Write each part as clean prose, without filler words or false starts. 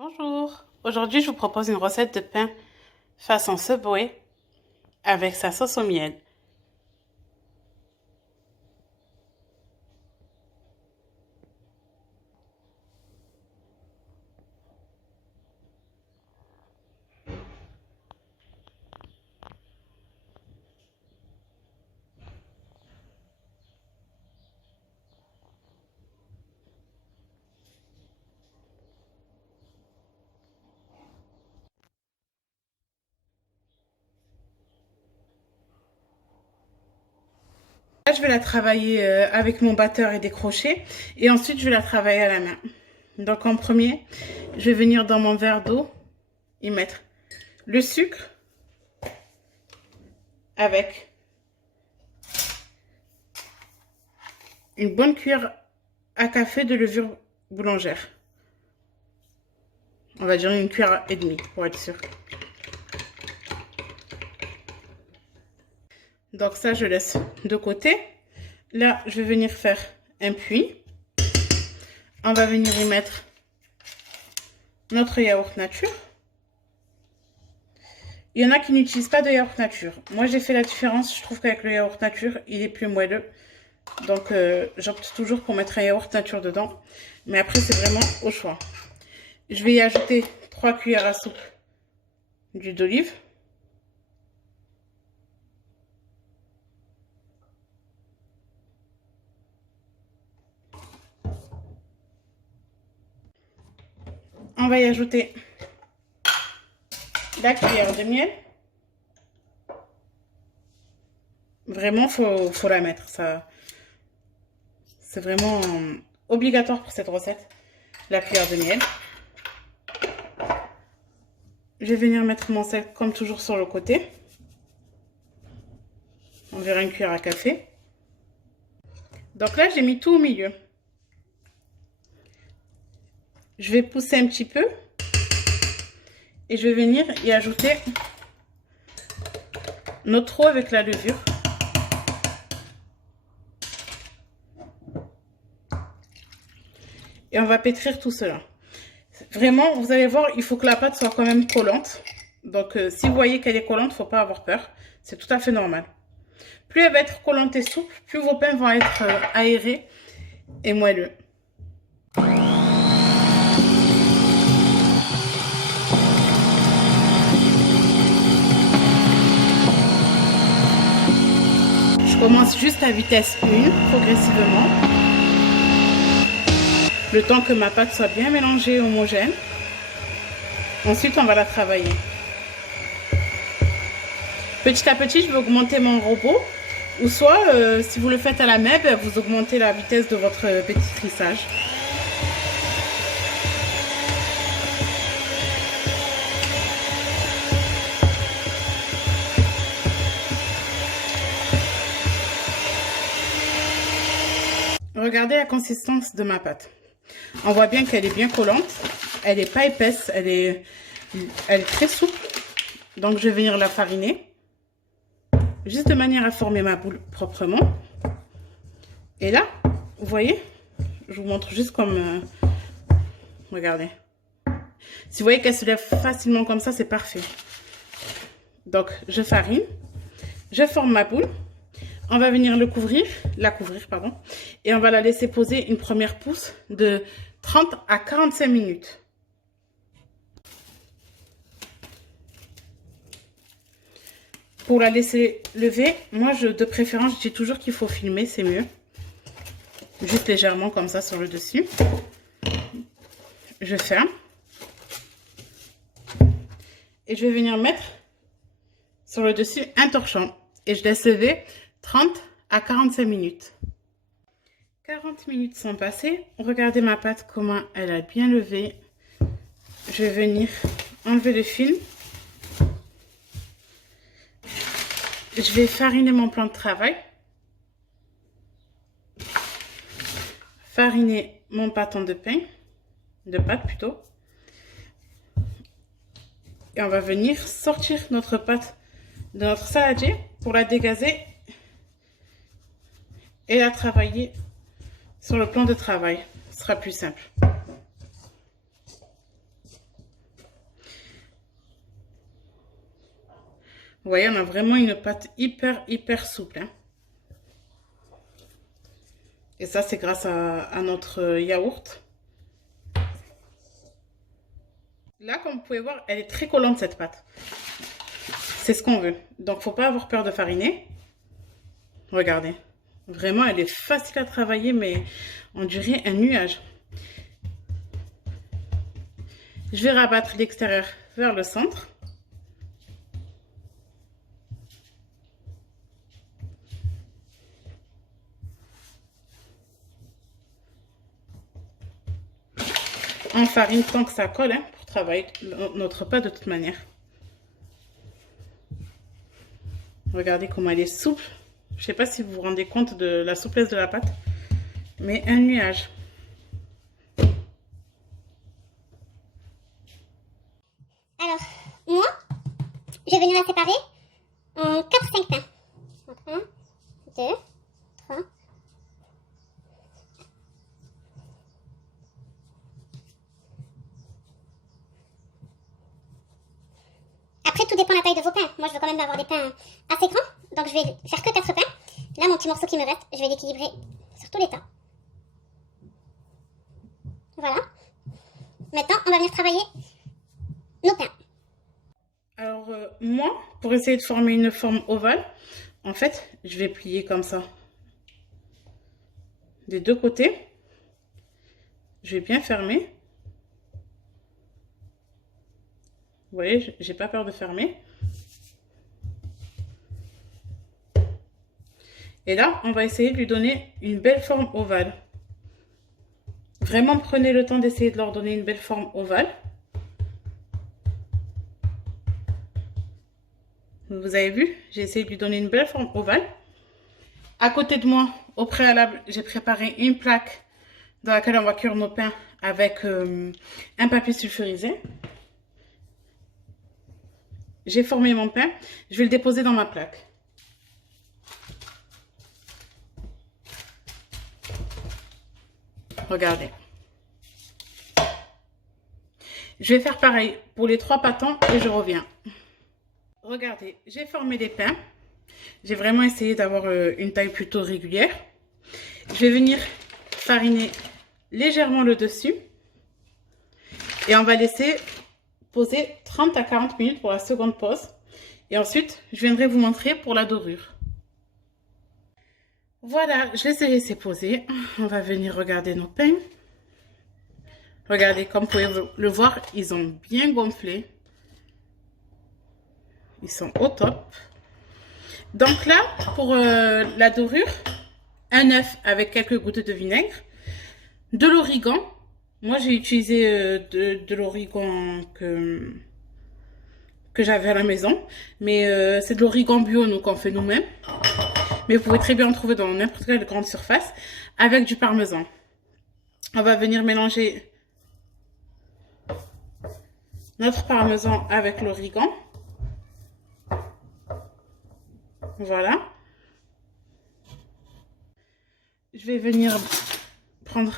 Bonjour, aujourd'hui je vous propose une recette de pain façon Subway avec sa sauce au miel. Là je vais la travailler avec mon batteur et des crochets et ensuite je vais la travailler à la main. Donc en premier, je vais venir dans mon verre d'eau y mettre le sucre avec une bonne cuillère à café de levure boulangère. On va dire une cuillère et demie pour être sûr. Donc ça, je laisse de côté. Là, je vais venir faire un puits. On va venir y mettre notre yaourt nature. Il y en a qui n'utilisent pas de yaourt nature. Moi, j'ai fait la différence. Je trouve qu'avec le yaourt nature, il est plus moelleux. Donc, j'opte toujours pour mettre un yaourt nature dedans. Mais après, c'est vraiment au choix. Je vais y ajouter 3 cuillères à soupe d'huile d'olive. On va y ajouter la cuillère de miel. Vraiment, faut la mettre. Ça, c'est vraiment obligatoire pour cette recette. La cuillère de miel. Je vais venir mettre mon sel comme toujours sur le côté. Environ une cuillère à café. Donc là, j'ai mis tout au milieu. Je vais pousser un petit peu. Et je vais venir y ajouter notre eau avec la levure. Et on va pétrir tout cela. Vraiment, vous allez voir, il faut que la pâte soit quand même collante. Donc, si vous voyez qu'elle est collante, il ne faut pas avoir peur. C'est tout à fait normal. Plus elle va être collante et souple, plus vos pains vont être aérés et moelleux. Je commence juste à vitesse 1, progressivement. Le temps que ma pâte soit bien mélangée, homogène. Ensuite, on va la travailler. Petit à petit, je vais augmenter mon robot. Ou soit, si vous le faites à la main, vous augmentez la vitesse de votre pétrissage. Regardez la consistance de ma pâte. On voit bien qu'elle est bien collante. Elle n'est pas épaisse, elle est très souple. Donc, je vais venir la fariner. Juste de manière à former ma boule proprement. Et là, vous voyez, je vous montre juste comme... regardez. Si vous voyez qu'elle se lève facilement comme ça, c'est parfait. Donc, je farine. Je forme ma boule. On va venir la couvrir, pardon. Et on va la laisser poser une première pousse de 30 à 45 minutes. Pour la laisser lever, moi, de préférence, je dis toujours qu'il faut filmer, c'est mieux. Juste légèrement comme ça sur le dessus. Je ferme. Et je vais venir mettre sur le dessus un torchon. Et je laisse lever 30 à 45 minutes. 40 minutes sont passées. Regardez ma pâte, comment elle a bien levé. Je vais venir enlever le film. Je vais fariner mon plan de travail. Fariner mon bâton de pain. De pâte plutôt. Et on va venir sortir notre pâte de notre saladier pour la dégazer et la travailler sur le plan de travail. Ce sera plus simple. Vous voyez, on a vraiment une pâte hyper souple. Hein. Et ça, c'est grâce à notre yaourt. Là, comme vous pouvez voir, elle est très collante, cette pâte. C'est ce qu'on veut. Donc, faut pas avoir peur de fariner. Regardez. Vraiment, elle est facile à travailler, mais on dirait un nuage. Je vais rabattre l'extérieur vers le centre. On farine tant que ça colle, hein, pour travailler notre pâte de toute manière. Regardez comment elle est souple. Je ne sais pas si vous vous rendez compte de la souplesse de la pâte, mais un nuage. Alors, moi, je vais venir la séparer en 4-5 pains. Donc 1, 2, 3. Après, tout dépend de la taille de vos pains. Moi, je veux quand même avoir des pains assez grands. Donc, je vais faire que 4 pains. Là, mon petit morceau qui me reste, je vais l'équilibrer sur tous les temps. Voilà. Maintenant, on va venir travailler nos pains. Alors, moi, pour essayer de former une forme ovale, en fait, je vais plier comme ça. Des deux côtés. Je vais bien fermer. Vous voyez, j'ai pas peur de fermer. Et là, on va essayer de lui donner une belle forme ovale. Vraiment, prenez le temps d'essayer de leur donner une belle forme ovale. Vous avez vu, j'ai essayé de lui donner une belle forme ovale. À côté de moi, au préalable, j'ai préparé une plaque dans laquelle on va cuire nos pains avec un papier sulfurisé. J'ai formé mon pain, je vais le déposer dans ma plaque. Regardez. Je vais faire pareil pour les 3 pâtons et je reviens. Regardez, j'ai formé des pains. J'ai vraiment essayé d'avoir une taille plutôt régulière. Je vais venir fariner légèrement le dessus. Et on va laisser poser 30 à 40 minutes pour la seconde pause. Et ensuite, je viendrai vous montrer pour la dorure. Voilà, je les ai laissés poser. On va venir regarder nos pains. Regardez, comme vous pouvez le voir, ils ont bien gonflé. Ils sont au top. Donc là, pour la dorure, un œuf avec quelques gouttes de vinaigre, de l'origan. Moi, j'ai utilisé de l'origan que j'avais à la maison. Mais c'est de l'origan bio, donc on fait nous-mêmes. Mais vous pouvez très bien en trouver dans n'importe quelle grande surface. Avec du parmesan. On va venir mélanger notre parmesan avec l'origan. Voilà. Je vais venir prendre,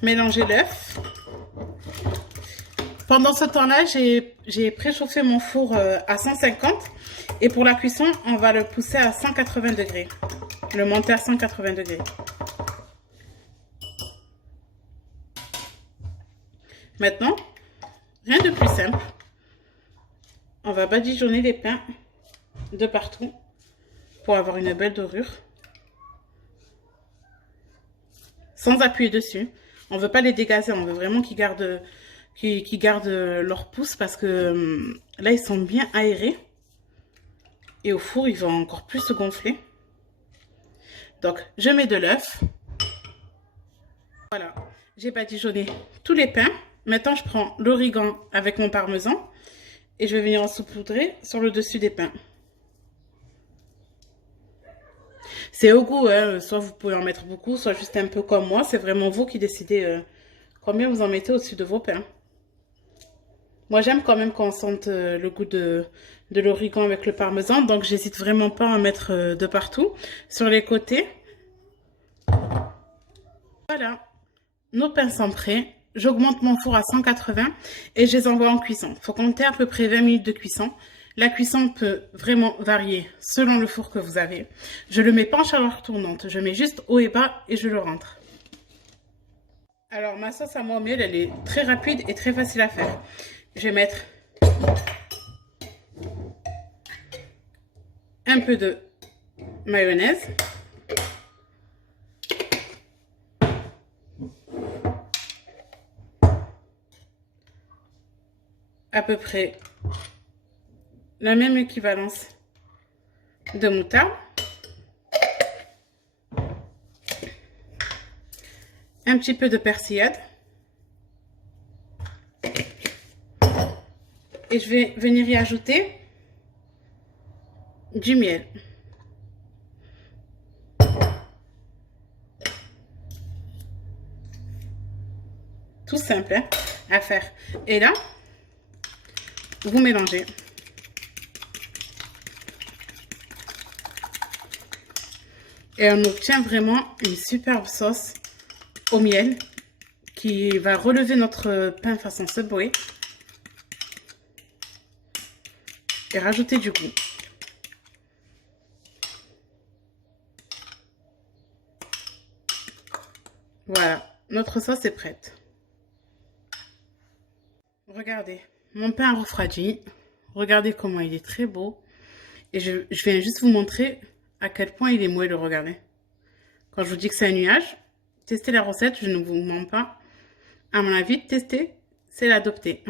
mélanger l'œuf. Pendant ce temps-là, j'ai préchauffé mon four à 150. Et pour la cuisson, on va le pousser à 180 degrés. Le monter à 180 degrés. Maintenant, rien de plus simple. On va badigeonner les pains de partout pour avoir une belle dorure. Sans appuyer dessus. On ne veut pas les dégazer, on veut vraiment qu'ils gardent leur pouce parce que là, ils sont bien aérés. Et au four, ils vont encore plus se gonfler. Donc, je mets de l'œuf. Voilà, j'ai badigeonné tous les pains. Maintenant, je prends l'origan avec mon parmesan. Et je vais venir en saupoudrer sur le dessus des pains. C'est au goût, hein. Soit vous pouvez en mettre beaucoup, soit juste un peu comme moi. C'est vraiment vous qui décidez combien vous en mettez au-dessus de vos pains. Moi, j'aime quand même qu'on sente le goût de l'origan avec le parmesan. Donc, j'hésite vraiment pas à en mettre de partout. Sur les côtés. Voilà. Nos pains sont prêts. j'augmente mon four à 180 et je les envoie en cuisson. Il faut compter à peu près 20 minutes de cuisson. La cuisson peut vraiment varier selon le four que vous avez. Je ne le mets pas en chaleur tournante, je mets juste haut et bas et je le rentre. Alors ma sauce à moi au miel, elle est très rapide et très facile à faire. Je vais mettre un peu de mayonnaise. À peu près la même équivalence de moutarde. Un petit peu de persillade. Et je vais venir y ajouter du miel. Tout simple hein, à faire. Et là, vous mélangez. Et on obtient vraiment une superbe sauce au miel qui va relever notre pain façon Subway et rajouter du goût. Voilà, notre sauce est prête. Regardez, mon pain a refroidi. Regardez comment il est très beau. Et je viens juste vous montrer à quel point il est moelleux, regardez. Quand je vous dis que c'est un nuage, testez la recette, je ne vous mens pas. À mon avis, tester, c'est l'adopter.